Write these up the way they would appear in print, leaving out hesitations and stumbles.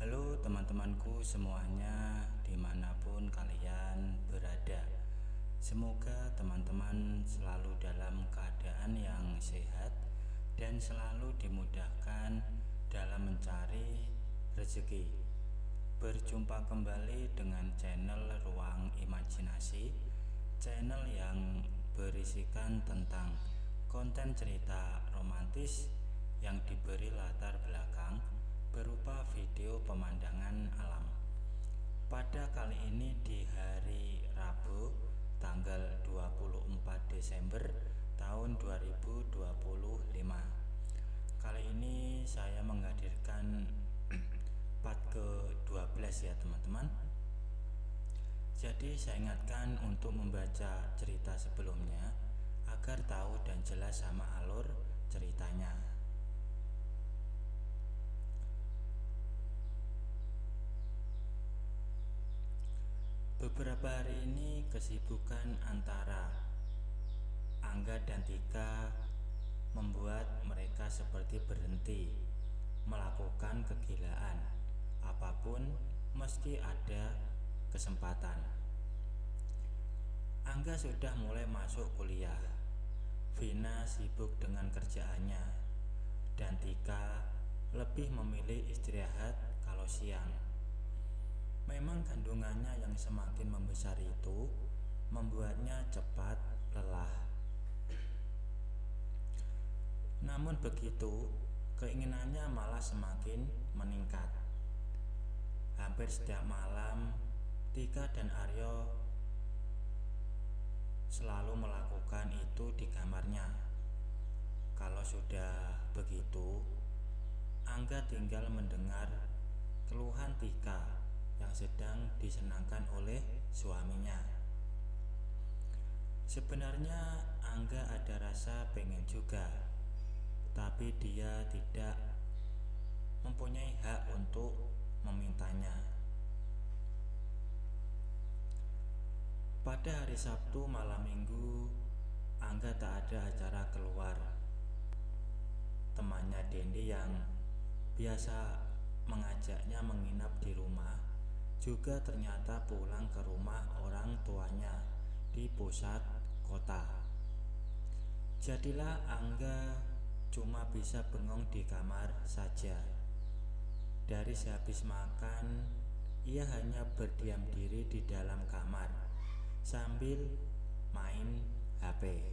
Halo teman-temanku semuanya, dimanapun kalian berada. Semoga teman-teman selalu dalam keadaan yang sehat dan selalu dimudahkan dalam mencari rezeki. Berjumpa kembali dengan channel Ruang Imajinasi, channel yang berisikan tentang konten cerita romantis yang diberi latar belakang berupa video pemandangan alam. Pada kali ini di hari Rabu tanggal 24 Desember tahun 2025. Kali ini saya menghadirkan part ke-12 ya teman-teman. Jadi saya ingatkan untuk membaca cerita sebelumnya agar tahu dan jelas sama alur ceritanya. Beberapa hari ini kesibukan antara Angga dan Tika membuat mereka seperti berhenti melakukan kegilaan apapun meski ada kesempatan. Angga sudah mulai masuk kuliah, Vina sibuk dengan kerjaannya, dan Tika lebih memilih istirahat kalau siang. Memang kandungannya yang semakin membesar itu membuatnya cepat lelah. Namun begitu, keinginannya malah semakin meningkat. Hampir setiap malam, Tika dan Aryo selalu melakukan itu di kamarnya. Kalau sudah begitu, Angga tinggal mendengar keluhan Tika yang sedang disenangkan oleh suaminya. Sebenarnya Angga ada rasa pengen juga, tapi dia tidak mempunyai hak untuk memintanya. Pada hari Sabtu malam minggu, Angga tak ada acara keluar. Temannya Dendi yang biasa mengajaknya menginap di rumah juga ternyata pulang ke rumah orang tuanya di pusat kota. Jadilah Angga cuma bisa bengong di kamar saja. Dari sehabis makan, ia hanya berdiam diri di dalam kamar sambil main HP.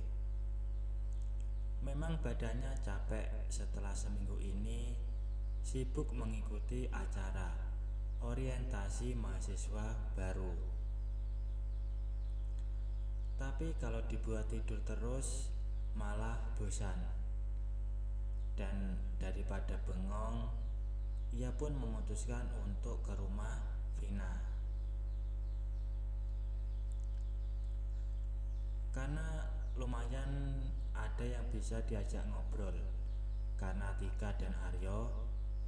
Memang badannya capek setelah seminggu ini sibuk mengikuti acara orientasi mahasiswa baru. Tapi kalau dibuat tidur terus malah bosan. Dan daripada bengong, ia pun memutuskan untuk ke rumah Vina. Karena lumayan ada yang bisa diajak ngobrol. Karena Tika dan Aryo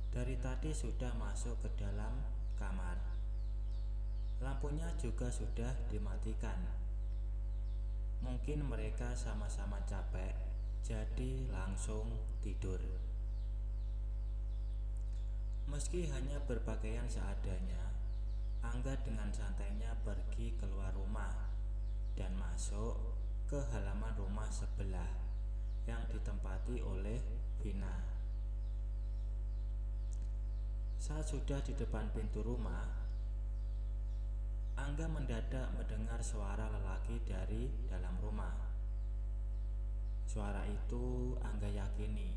dari tadi sudah masuk ke dalam kamar. Lampunya juga sudah dimatikan. Mungkin mereka sama-sama capek, jadi langsung tidur. Meski hanya berpakaian seadanya, Angga dengan santainya pergi keluar rumah dan masuk ke halaman rumah sebelah yang ditempati oleh Vina. Saat sudah di depan pintu rumah, Angga mendadak mendengar suara lelaki dari dalam rumah. Suara itu Angga yakini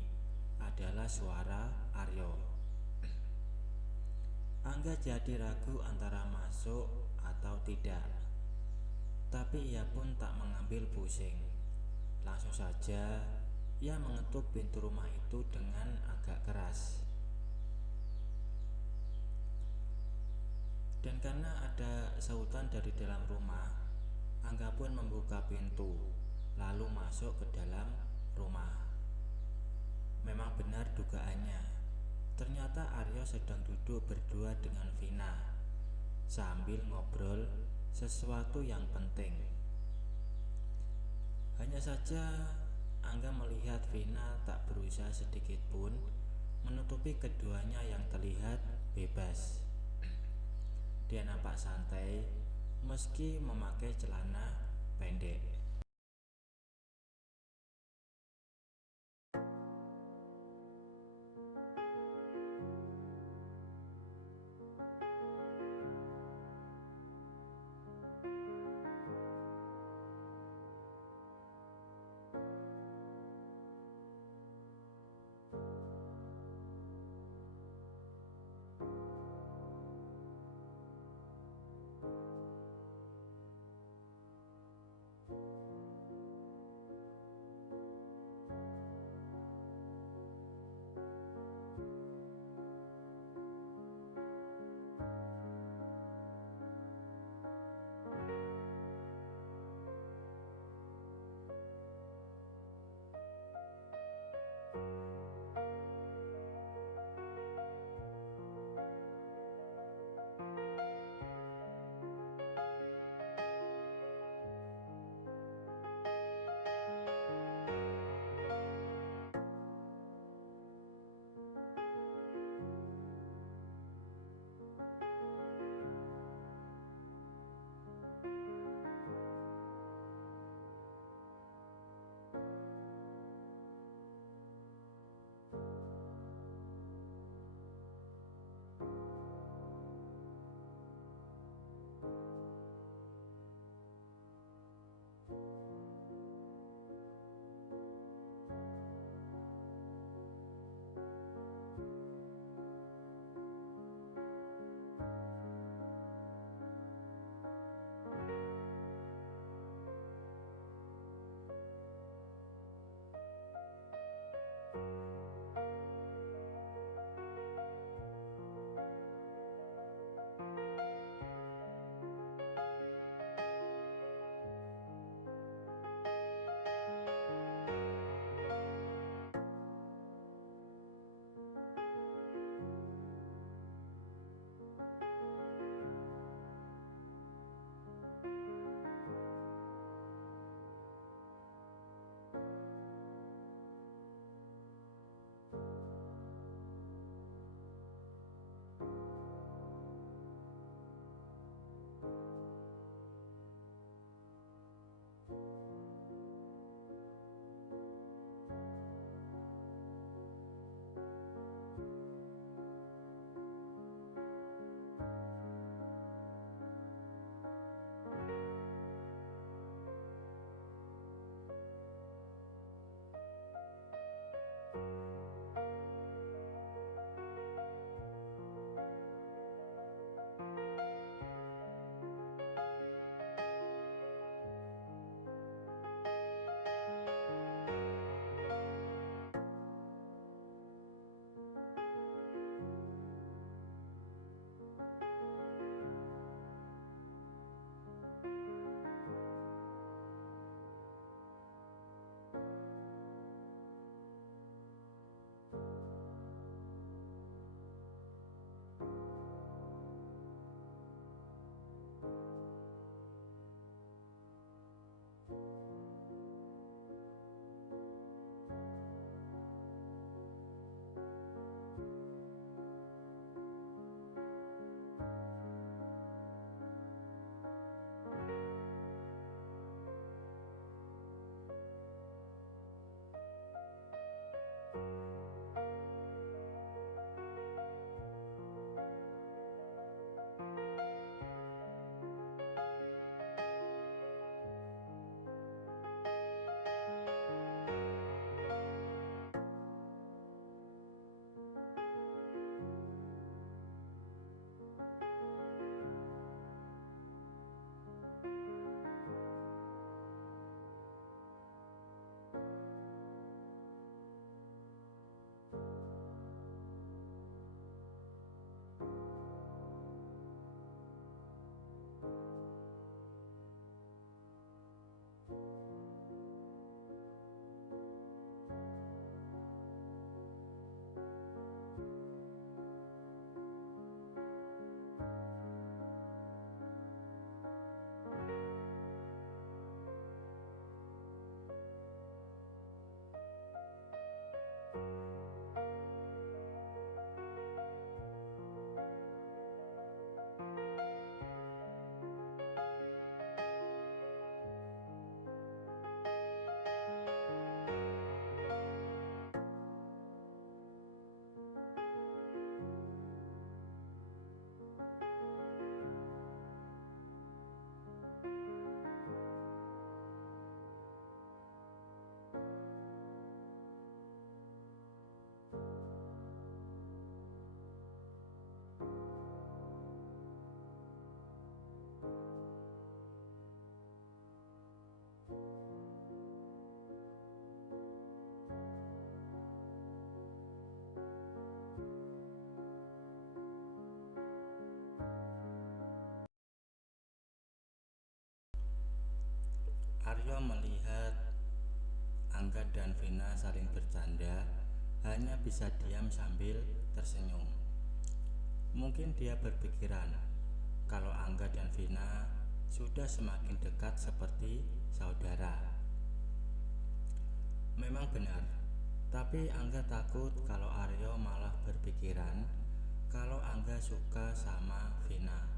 adalah suara Aryo. Angga jadi ragu antara masuk atau tidak. Tapi ia pun tak mengambil pusing. Langsung saja ia mengetuk pintu rumah itu dengan agak keras. keras. Dan karena ada sautan dari dalam rumah, Angga pun membuka pintu, lalu masuk ke dalam rumah. Memang benar dugaannya. Ternyata Aryo sedang duduk berdua dengan Vina sambil ngobrol sesuatu yang penting. Hanya saja Angga melihat Vina tak berusaha sedikit pun menutupi keduanya yang terlihat bebas. Dia nampak santai meski memakai celana pendek. Angga dan Vina saling bercanda, hanya bisa diam sambil tersenyum. Mungkin dia berpikiran kalau Angga dan Vina sudah semakin dekat seperti saudara. Memang benar, tapi Angga takut kalau Aryo malah berpikiran kalau Angga suka sama Vina.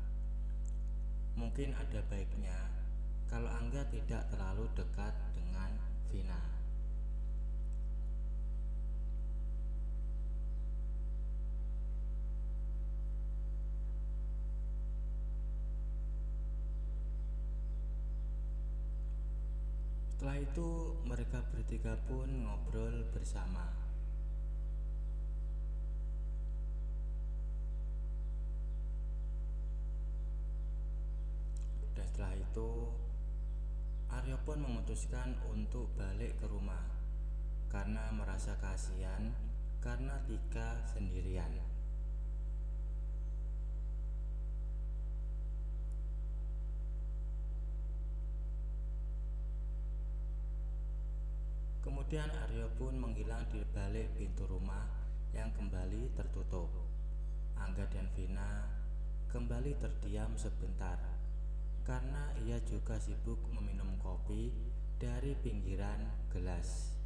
Mungkin ada baiknya kalau Angga tidak terlalu dekat dengan Vina. Setelah itu mereka bertiga pun ngobrol bersama. Dan setelah itu Aryo pun memutuskan untuk balik ke rumah karena merasa kasihan karena Tika sendirian. Kemudian Aryo pun menghilang di balik pintu rumah yang kembali tertutup. Angga dan Vina kembali terdiam sebentar karena ia juga sibuk meminum kopi dari pinggiran gelas.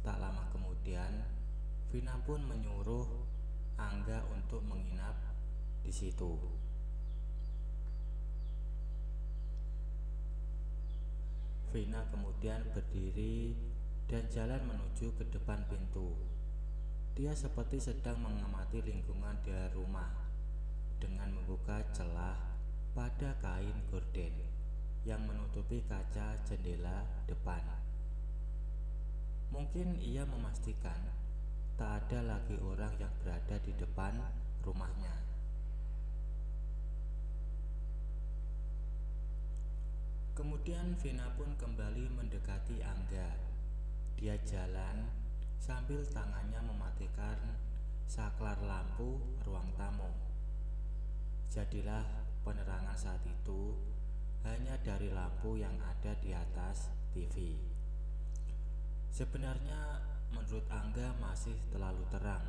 Tak lama kemudian, Vina pun menyuruh Angga untuk menginap di situ. Vina kemudian berdiri dan jalan menuju ke depan pintu. Dia seperti sedang mengamati lingkungan di rumah dengan membuka celah pada kain gorden yang menutupi kaca jendela depan. Mungkin ia memastikan tak ada lagi orang yang berada di depan rumahnya. Kemudian Vina pun kembali mendekati Angga. Dia jalan sambil tangannya mematikan saklar lampu ruang tamu. Jadilah penerangan saat itu hanya dari lampu yang ada di atas TV. Sebenarnya menurut Angga masih terlalu terang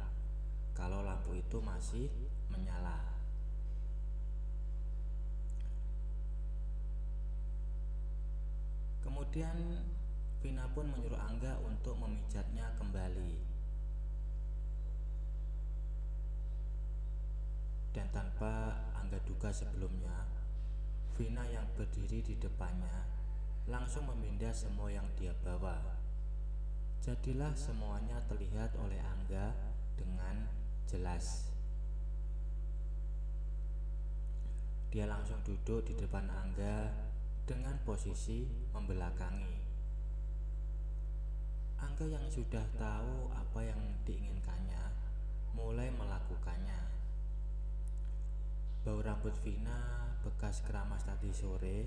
kalau lampu itu masih menyala. Kemudian Vina pun menyuruh Angga untuk memijatnya kembali. Dan tanpa Angga duga sebelumnya, Vina yang berdiri di depannya langsung memindah semua yang dia bawa. Jadilah semuanya terlihat oleh Angga dengan jelas. Dia langsung duduk di depan Angga dengan posisi membelakangi. Angga yang sudah tahu apa yang diinginkannya mulai melakukannya. Bau rambut Vina bekas keramas tadi sore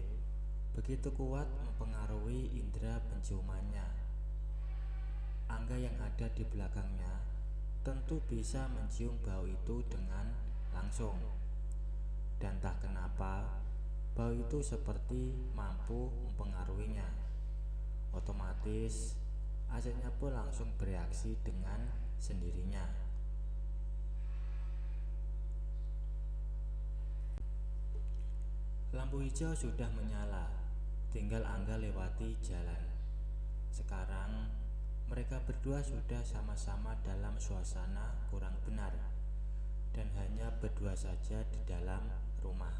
begitu kuat mempengaruhi indera penciumannya. Angga yang ada di belakangnya tentu bisa mencium bau itu dengan langsung. Dan tak kenapa, bau itu seperti mampu mempengaruhinya. Otomatis, asetnya pun langsung bereaksi dengan sendirinya. Lampu hijau sudah menyala, tinggal Angga lewati jalan. Sekarang, mereka berdua sudah sama-sama dalam suasana kurang benar dan hanya berdua saja di dalam rumah.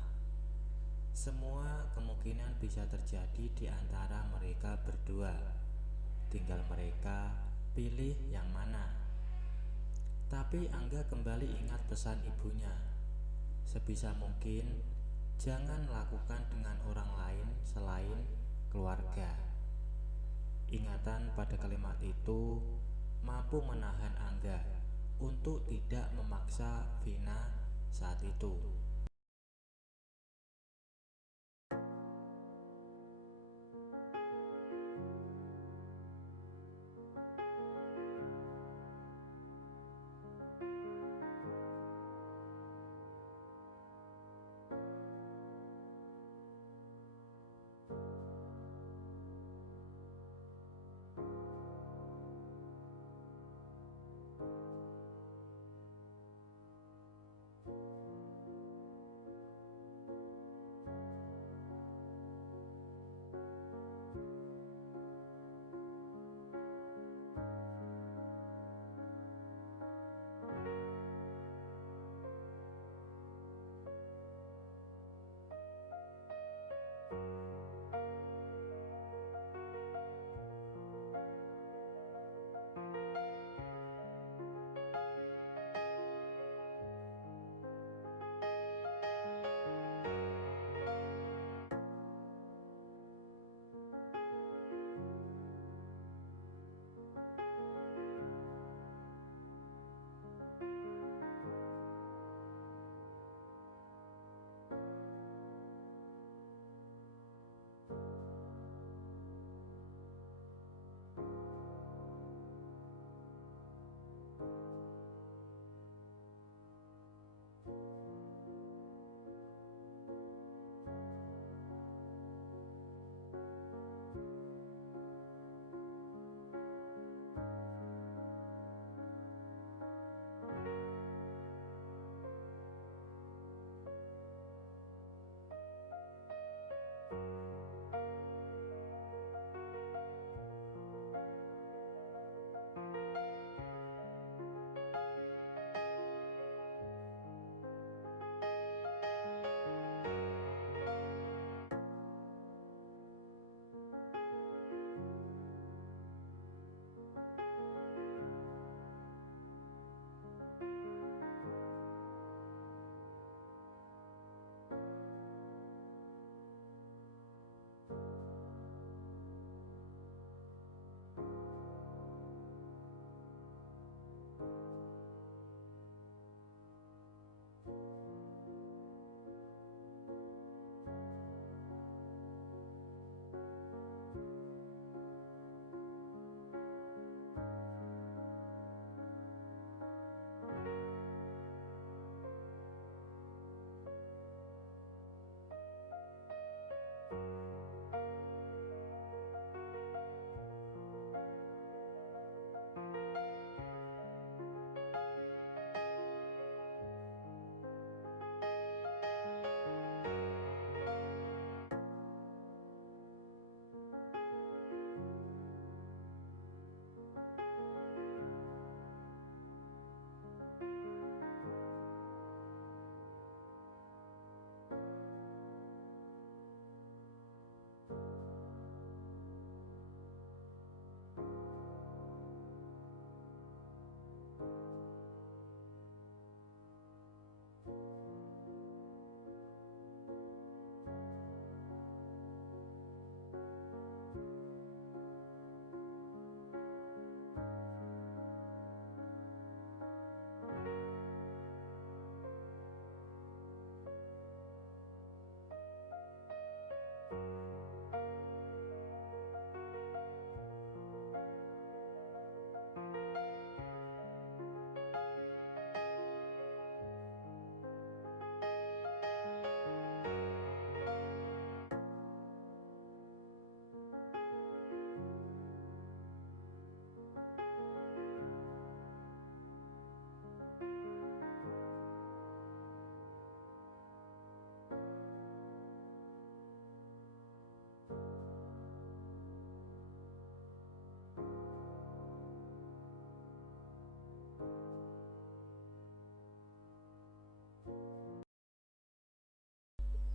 Semua kemungkinan bisa terjadi di antara mereka berdua. Tinggal mereka pilih yang mana. Tapi Angga kembali ingat pesan ibunya. Sebisa mungkin jangan lakukan dengan orang lain selain keluarga. Ingatan pada kalimat itu mampu menahan Angga untuk tidak memaksa Vina saat itu.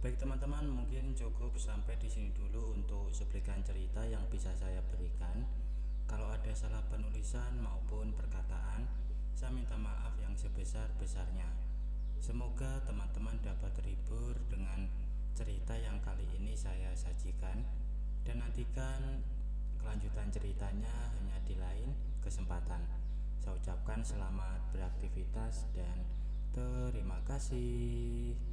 Baik teman-teman, mungkin cukup sampai di sini dulu untuk cuplikan cerita yang bisa saya berikan. Kalau ada salah penulisan maupun perkataan, saya minta maaf yang sebesar-besarnya. Semoga teman-teman dapat terhibur dengan cerita yang kali ini saya sajikan, dan nantikan kelanjutan ceritanya hanya di lain kesempatan. Saya ucapkan selamat beraktivitas dan terima kasih.